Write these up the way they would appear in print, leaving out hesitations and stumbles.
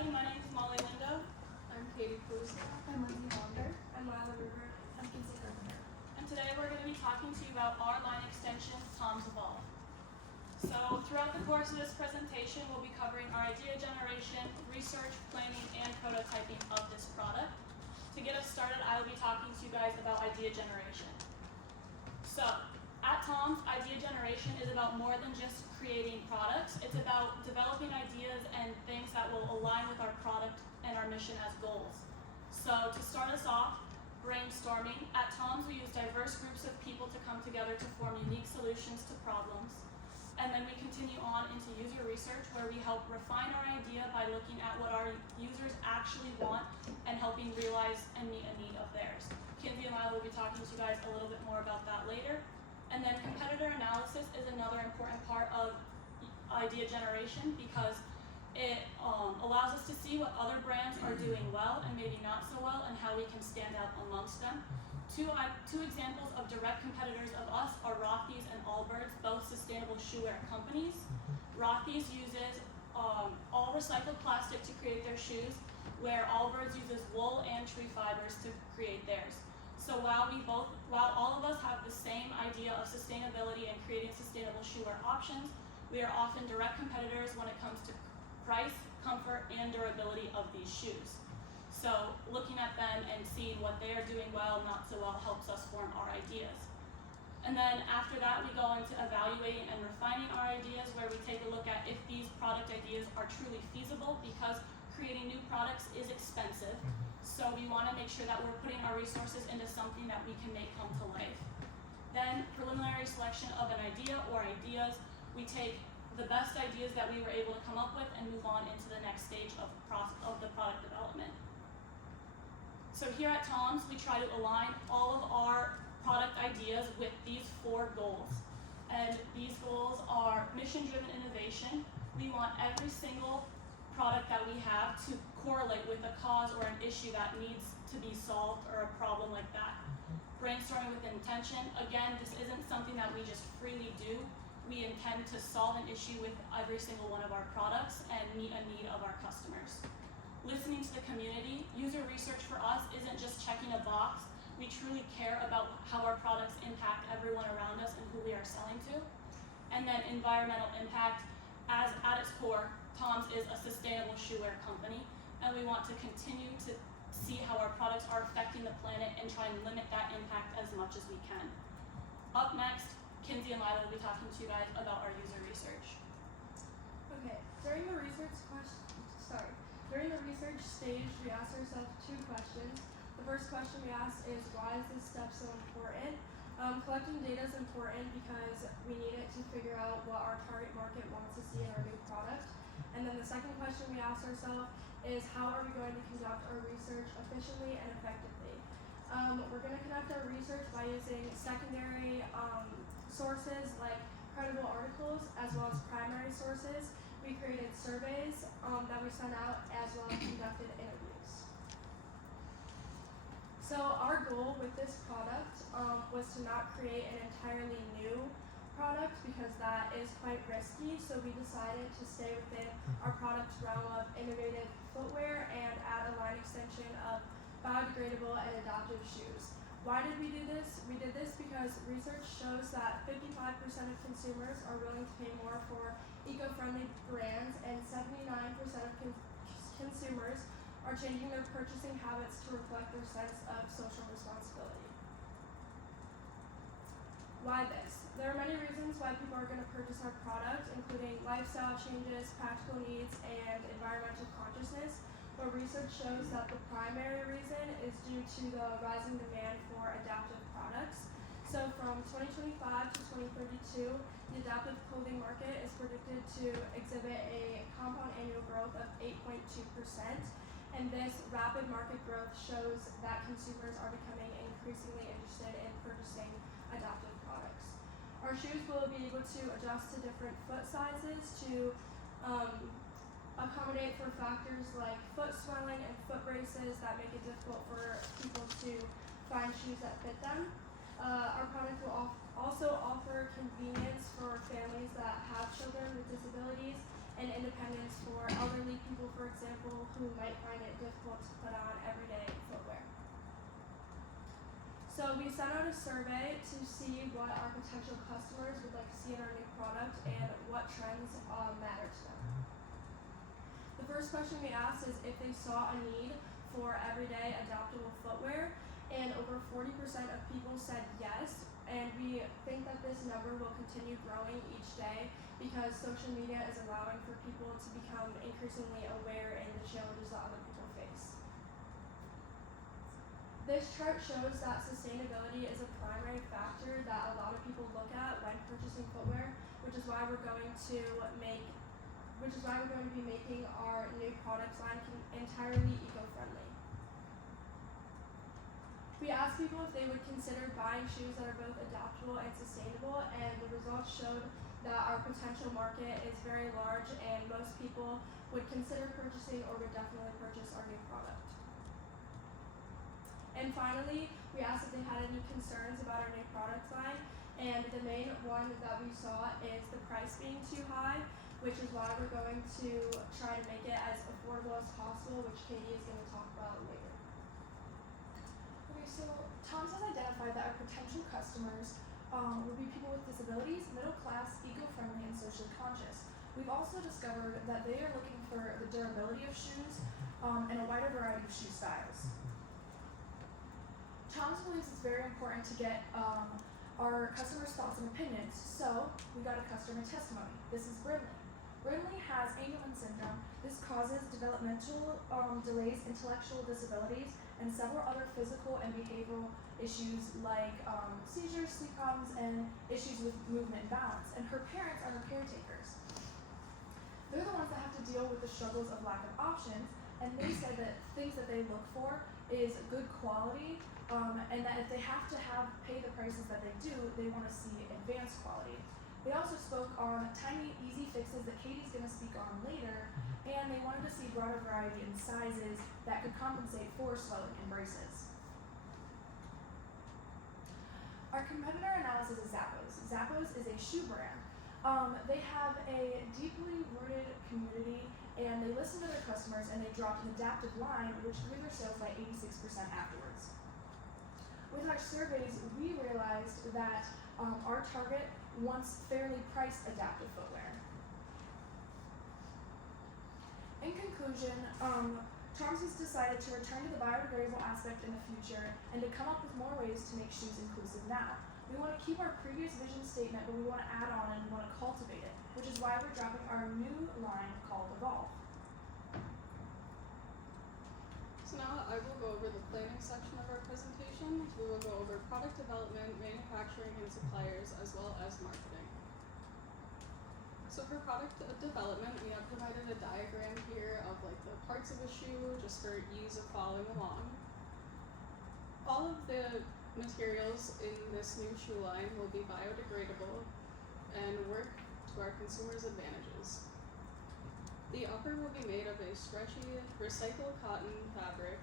everybody. My name is Molly Lindo. I'm Katie Pousa. I'm Lindsay Hollander. I'm Lila River. I'm Kinsey Carpenter. And today we're going to be talking to you about our line extension, Tom's Evolve. So throughout the course of this presentation, we'll be covering our idea generation, research, planning, and prototyping of this product. To get us started, I will be talking to you guys about idea generation. So at Tom's, idea generation is about more than just creating products. It's about developing ideas and things that will align with our product and our mission as goals. So to start us off, brainstorming. At Tom's, we use diverse groups of people to come together to form unique solutions to problems. And then we continue on into user research, where we help refine our idea by looking at what our users actually want and helping realize and meet a need of theirs. Kinsey and I will be talking to you guys a little bit more about that later. And then competitor analysis is another important part of idea generation, because it allows us to see what other brands are doing well and maybe not so well, and how we can stand out amongst them. Two examples of direct competitors of us are Rothy's and Allbirds, both sustainable shoewear companies. Rothy's uses all recycled plastic to create their shoes, where Allbirds uses wool and tree fibers to create theirs. So while all of us have the same idea of sustainability and creating sustainable shoewear options, we are often direct competitors when it comes to price, comfort, and durability of these shoes. So looking at them and seeing what they are doing well, not so well, helps us form our ideas. And then after that, we go into evaluating and refining our ideas, where we take a look at if these product ideas are truly feasible, because creating new products is expensive. So we want to make sure that we're putting our resources into something that we can make come to life. Then preliminary selection of an idea or ideas. We take the best ideas that we were able to come up with and move on into the next stage of the product development. So here at Tom's, we try to align all of our product ideas with these 4 goals. And these goals are mission-driven innovation. We want every single product that we have to correlate with a cause or an issue that needs to be solved, or a problem like that. Brainstorming with intention. Again, this isn't something that we just freely do. We intend to solve an issue with every single one of our products and meet a need of our customers. Listening to the community. User research for us isn't just checking a box. We truly care about how our products impact everyone around us and who we are selling to. And then environmental impact. As at its core, Tom's is a sustainable shoewear company, and we want to continue to see how our products are affecting the planet and try and limit that impact as much as we can. Up next, Kinsey and Lila will be talking to you guys about our user research. Okay, during the research stage, we asked ourselves 2 questions. The first question we asked is, why is this step so important? Collecting data is important because we need it to figure out what our target market wants to see in our new product. And then the second question we asked ourselves is, how are we going to conduct our research efficiently and effectively? We're going to conduct our research by using secondary sources like credible articles, as well as primary sources. We created surveys that we sent out, as well as conducted interviews. So our goal with this product was to not create an entirely new product, because that is quite risky. So we decided to stay within our product's realm of innovative footwear and add a line extension of biodegradable and adaptive shoes. Why did we do this? We did this because research shows that 55% of consumers are willing to pay more for eco-friendly brands, and 79% of consumers are changing their purchasing habits to reflect their sense of social responsibility. Why this? There are many reasons why people are going to purchase our product, including lifestyle changes, practical needs, and environmental consciousness. But research shows that the primary reason is due to the rising demand for adaptive products. So from 2025 to 2032, the adaptive clothing market is predicted to exhibit a compound annual growth of 8.2%. And this rapid market growth shows that consumers are becoming increasingly interested in purchasing adaptive products. Our shoes will be able to adjust to different foot sizes to accommodate for factors like foot swelling and foot braces that make it difficult for people to find shoes that fit them. Our product will also offer convenience for families that have children with disabilities and independence for elderly people, for example, who might find it difficult to put on everyday footwear. So we sent out a survey to see what our potential customers would like to see in our new product and what trends matter to them. The first question we asked is if they saw a need for everyday adaptable footwear, and over 40% of people said yes, and we think that this number will continue growing each day because social media is allowing for people to become increasingly aware in the challenges that other people face. This chart shows that sustainability is a primary factor that a lot of people look at when purchasing footwear, which is why we're going to be making our new product line entirely eco-friendly. We asked people if they would consider buying shoes that are both adaptable and sustainable, and the results showed that our potential market is very large and most people would consider purchasing or would definitely purchase our new product. And finally, we asked if they had any concerns about our new product line, and the main one that we saw is the price being too high, which is why we're going to try to make it as affordable as possible, which Katie is going to talk about later. Okay, so Tom's has identified that our potential customers will be people with disabilities, middle class, eco-friendly, and socially conscious. We've also discovered that they are looking for the durability of shoes and a wider variety of shoe styles. Tom's believes it's very important to get our customers' thoughts and opinions, so we got a customer testimony. This is Brinley. Brinley has Angelman syndrome. This causes developmental delays, intellectual disabilities, and several other physical and behavioral issues like seizures, sleep problems, and issues with movement and balance. And her parents are her caretakers. They're the ones that have to deal with the struggles of lack of options, and they said that things that they look for is good quality, and that if they have to pay the prices that they do, they want to see advanced quality. They also spoke on tiny, easy fixes that Katie's going to speak on later, and they wanted to see broader variety in sizes that could compensate for swelling and braces. Our competitor analysis is Zappos. Zappos is a shoe brand. They have a deeply rooted community, and they listen to their customers, and they dropped an adaptive line, which grew their sales by 86% afterwards. With our surveys, we realized that our target wants fairly priced adaptive footwear. In conclusion, Tom's has decided to return to the biodegradable aspect in the future and to come up with more ways to make shoes inclusive now. We want to keep our previous vision statement, but we want to add on and we want to cultivate it, which is why we're dropping our new line called Evolve. So now I will go over the planning section of our presentation. We will go over product development, manufacturing, and suppliers, as well as marketing. So for product development, we have provided a diagram here of like the parts of a shoe, just for ease of following along. All of the materials in this new shoe line will be biodegradable and work to our consumers' advantages. The upper will be made of a stretchy, recycled cotton fabric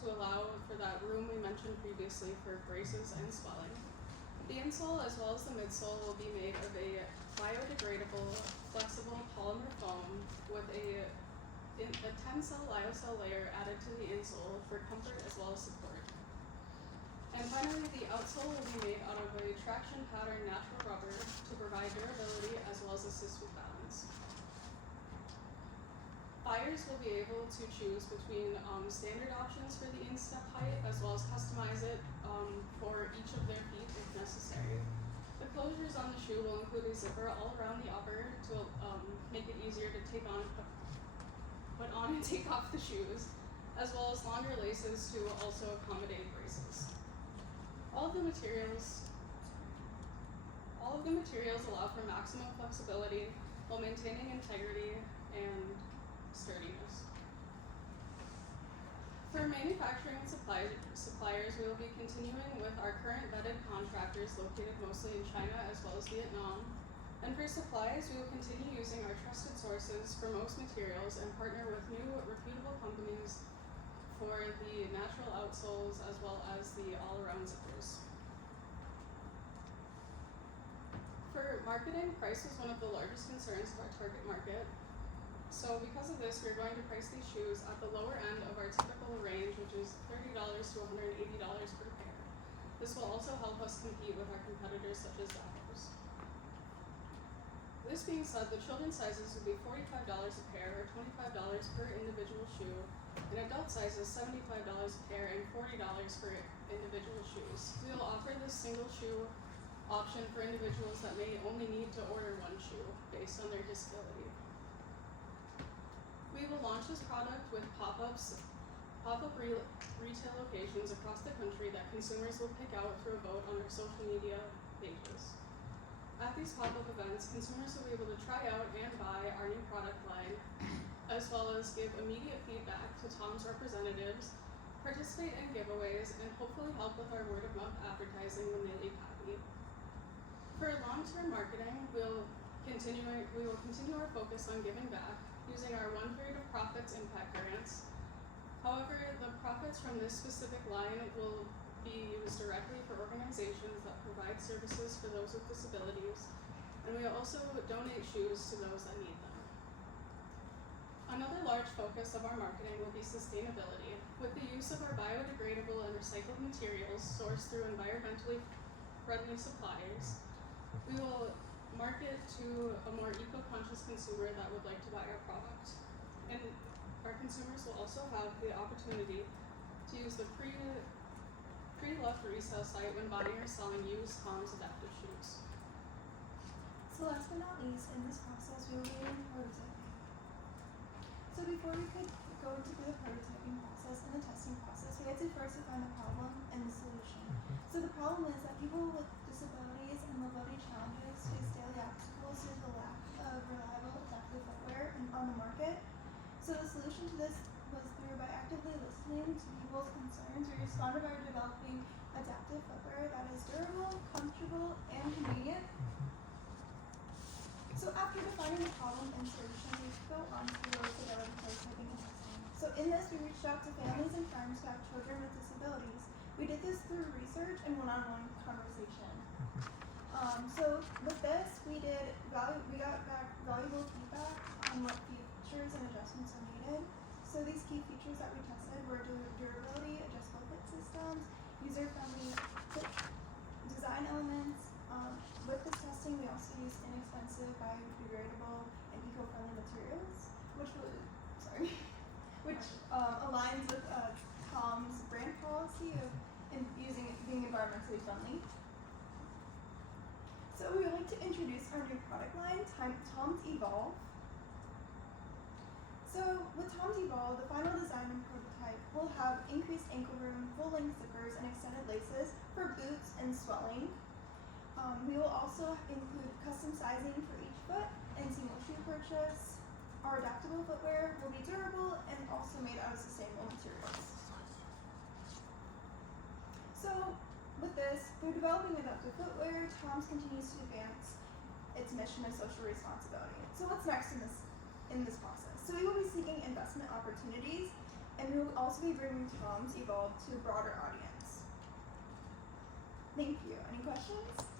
to allow for that room we mentioned previously for braces and swelling. The insole as well as the midsole will be made of a biodegradable, flexible polymer foam with a 10-cell lyocell layer added to the insole for comfort as well as support. And finally, the outsole will be made out of a traction pattern natural rubber to provide durability as well as assist with balance. Buyers will be able to choose between standard options for the instep height as well as customize it for each of their feet if necessary. The closures on the shoe will include a zipper all around the upper to make it easier to put on and take off the shoes, as well as longer laces to also accommodate braces. All of the materials allow for maximum flexibility while maintaining integrity and sturdiness. For manufacturing and suppliers, we will be continuing with our current vetted contractors located mostly in China as well as Vietnam. And for supplies, we will continue using our trusted sources for most materials and partner with new reputable companies for the natural outsoles as well as the all-around zippers. For marketing, price was one of the largest concerns of our target market. So because of this, we're going to price these shoes at the lower end of our typical range, which is $30 to $180 per pair. This will also help us compete with our competitors such as Zappos. This being said, the children's sizes will be $45 a pair or $25 per individual shoe, and adult sizes $75 a pair and $40 for individual shoes. We will offer this single shoe option for individuals that may only need to order one shoe based on their disability. We will launch this product with pop-up retail locations across the country that consumers will pick out through a vote on our social media pages. At these pop-up events, consumers will be able to try out and buy our new product line, as well as give immediate feedback to Tom's representatives, participate in giveaways, and hopefully help with our word-of-mouth advertising when they leave happy. For long-term marketing, we will continue our focus on giving back, using our 1/3 of profits impact grants. However, the profits from this specific line will be used directly for organizations that provide services for those with disabilities, and we will also donate shoes to those that need them. Another large focus of our marketing will be sustainability. With the use of our biodegradable and recycled materials sourced through environmentally friendly suppliers, we will market to a more eco-conscious consumer that would like to buy our product. And our consumers will also have the opportunity to use the pre-loved resale site when buying or selling used Tom's adaptive shoes. So last but not least, in this process, we will be doing prototyping. So before we could go into the prototyping process and the testing process, we had to first define the problem and the solution. So the problem is that people with disabilities and mobility challenges face daily obstacles due to the lack of reliable adaptive footwear on the market. So the solution to this was through by actively listening to people's concerns, we responded by developing adaptive footwear that is durable, comfortable, and convenient. So after defining the problem and solution, we go on to the fidelity prototyping and testing. So in this, we reached out to families and friends who have children with disabilities. We did this through research and one-on-one conversation. So with this, we got back valuable feedback on what features and adjustments are needed. So these key features that we tested were durability, adjustable fit systems, user-friendly design elements. With this testing, we also used inexpensive, biodegradable, and eco-friendly materials, which aligns with Tom's brand policy of being environmentally friendly. So we would like to introduce our new product line, Tom's Evolve. So with Tom's Evolve, the final design and prototype will have increased ankle room, full-length zippers, and extended laces for boots and swelling. We will also include custom sizing for each foot and single shoe purchase. Our adaptable footwear will be durable and also made out of sustainable materials. So with this, through developing adaptive footwear, Tom's continues to advance its mission of social responsibility. So what's next in this process? So we will be seeking investment opportunities, and we will also be bringing Tom's Evolve to a broader audience. Thank you. Any questions?